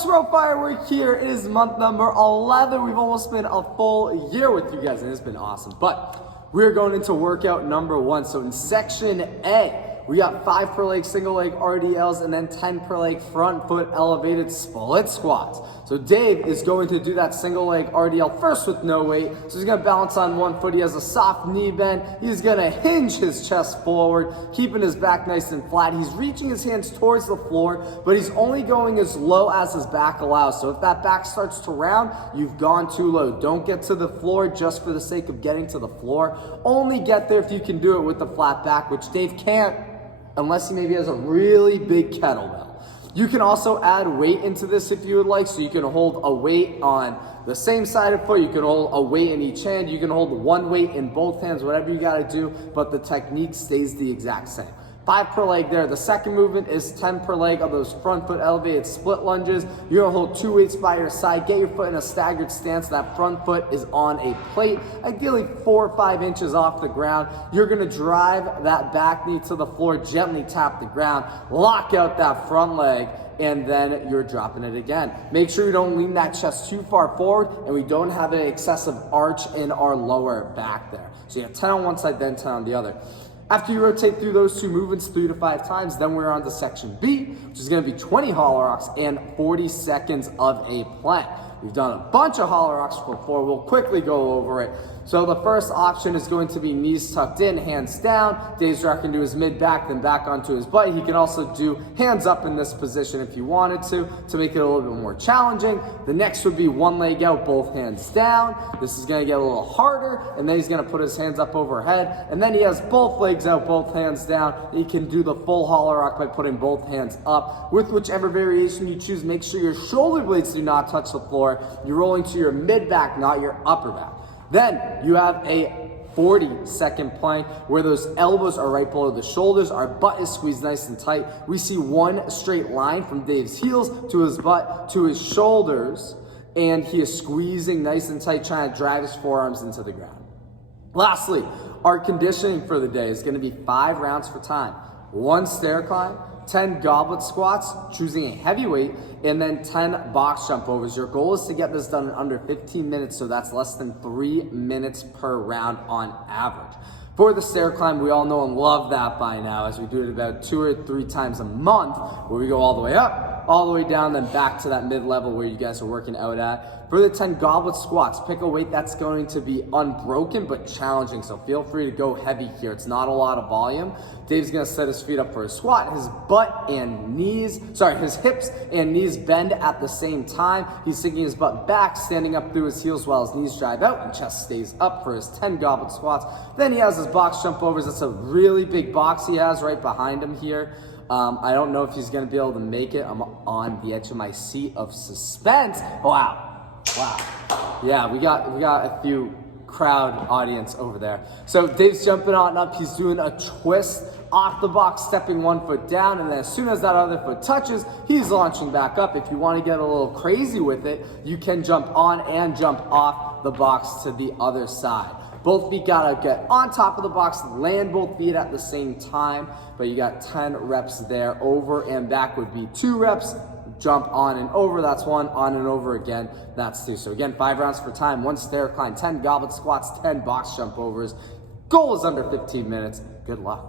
Foxborough firework here. It is month number 11. We've almost been a full year with you guys, and it's been awesome. But we're going into workout number 1. So in section A, we got 5 per leg single leg RDLs and then 10 per leg front foot elevated split squats. So Dave is going to do that single leg RDL first with no weight. So he's gonna balance on one foot. He has a soft knee bend. He's gonna hinge his chest forward, keeping his back nice and flat. He's reaching his hands towards the floor, but he's only going as low as his back allows. So if that back starts to round, you've gone too low. Don't get to the floor just for the sake of getting to the floor. Only get there if you can do it with the flat back, which Dave can't unless he maybe has a really big kettlebell. You can also add weight into this if you would like. So you can hold a weight on the same side of foot. You can hold a weight in each hand. You can hold one weight in both hands, whatever you gotta do, but the technique stays the exact same. 5 per leg there. The second movement is 10 per leg of those front foot elevated split lunges. You're gonna hold 2 weights by your side. Get your foot in a staggered stance. That front foot is on a plate, ideally 4 or 5 inches off the ground. You're gonna drive that back knee to the floor, gently tap the ground, lock out that front leg, and then you're dropping it again. Make sure you don't lean that chest too far forward and we don't have an excessive arch in our lower back there. So you have 10 on one side, then 10 on the other. After you rotate through those 2 movements 3 to 5 times, then we're on to section B, which is gonna be 20 hollow rocks and 40 seconds of a plank. We've done a bunch of hollow rocks before. We'll quickly go over it. So the first option is going to be knees tucked in, hands down. Dave's rocking to his mid-back, then back onto his butt. He can also do hands up in this position if you wanted to make it a little bit more challenging. The next would be one leg out, both hands down. This is gonna get a little harder, and then he's gonna put his hands up overhead, and then he has both legs out, both hands down. He can do the full hollow rock by putting both hands up. With whichever variation you choose, make sure your shoulder blades do not touch the floor. You're rolling to your mid-back, not your upper back. Then you have a 40-second plank where those elbows are right below the shoulders. Our butt is squeezed nice and tight. We see one straight line from Dave's heels to his butt to his shoulders, and he is squeezing nice and tight, trying to drive his forearms into the ground. Lastly, our conditioning for the day is going to be 5 rounds for time. 1 stair climb, 10 goblet squats, choosing a heavy weight, and then 10 box jump overs. Your goal is to get this done in under 15 minutes, so that's less than 3 minutes per round on average. For the stair climb, we all know and love that by now, as we do it about 2 or 3 times a month, where we go all the way up, all the way down, then back to that mid-level where you guys are working out at. For the 10 goblet squats, pick a weight that's going to be unbroken but challenging, so feel free to go heavy here. It's not a lot of volume. Dave's gonna set his feet up for a squat. His hips and knees bend at the same time. He's sinking his butt back, standing up through his heels while his knees drive out and chest stays up for his 10 goblet squats. Then he has his box jump overs. That's a really big box he has right behind him here. I don't know if he's gonna be able to make it. I'm on the edge of my seat of suspense. Wow. Yeah, we got a few crowd audience over there. So Dave's jumping on up. He's doing a twist off the box, stepping 1 foot down, and then as soon as that other foot touches, he's launching back up. If you want to get a little crazy with it, you can jump on and jump off the box to the other side. Both feet gotta get on top of the box, land both feet at the same time, but you got 10 reps there. Over and back would be 2 reps. Jump on and over, that's 1, on and over again, that's 2. So again, 5 rounds for time, 1 stair climb, 10 goblet squats, 10 box jump overs. Goal is under 15 minutes. Good luck.